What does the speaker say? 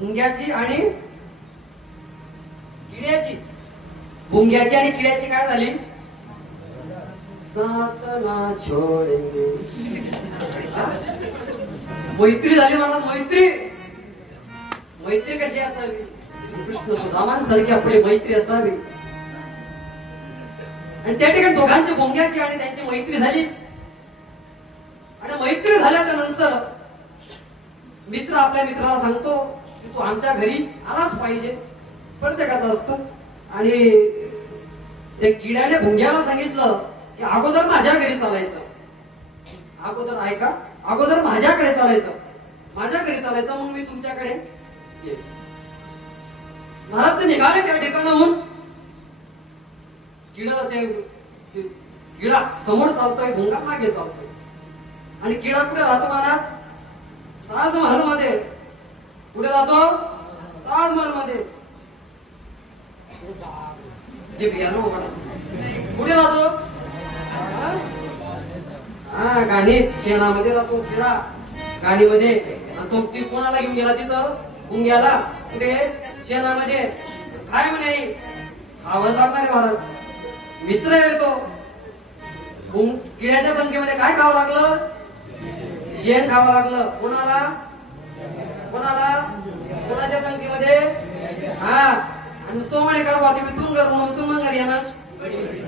भुंग्याची आणि किड्याची. भुंग्याची आणि किड्याची काय झाली? साथ ना छोडेंगे. मैत्री झाली मला. मैत्री मैत्री कशी असावी? कृष्ण सुदामांसारखी आपली मैत्री असावी. आणि त्या ठिकाणी दोघांची भुंग्याची आणि त्यांची मैत्री झाली. आणि मैत्री झाल्याच्या नंतर मित्र आपल्या मित्राला सांगतो की तू आमच्या घरी आलाच पाहिजे. प्रत्येकाचं असतं. आणि त्या किड्याने भुंग्याला सांगितलं की अगोदर माझ्या घरी चालायचं. अगोदर ऐका, अगोदर माझ्याकडे चालायचं. माझ्या घरी चालायचं, मग मी तुमच्याकडे येईल. महाराज निघाले त्या ठिकाणाहून. किडा समोर चालतोय, भुंगा मागे चालतोय. आणि किडा कुठे राहतो महाराज? ताजमहल मध्ये. कुठे राहतो? ताजमहल मध्ये. जे पियानो कुठे राहतो? गाणी शेणामध्ये राहतो किडा. गाणीमध्ये. आणि तो ती कोणाला घेऊन गेला तिथं? भुंग्याला. कुठे? शेणामध्ये. काय म्हणे? खावं लागणार आहे महाराज. मित्र येतो. किड्याच्या संख्येमध्ये काय खावं लागलं? शेण खावं लागलं. कोणाला? कोणाला? कोणाच्या संख्येमध्ये? आणि तो म्हणे का बाती मी तू कर म्हणून तू मग येणार.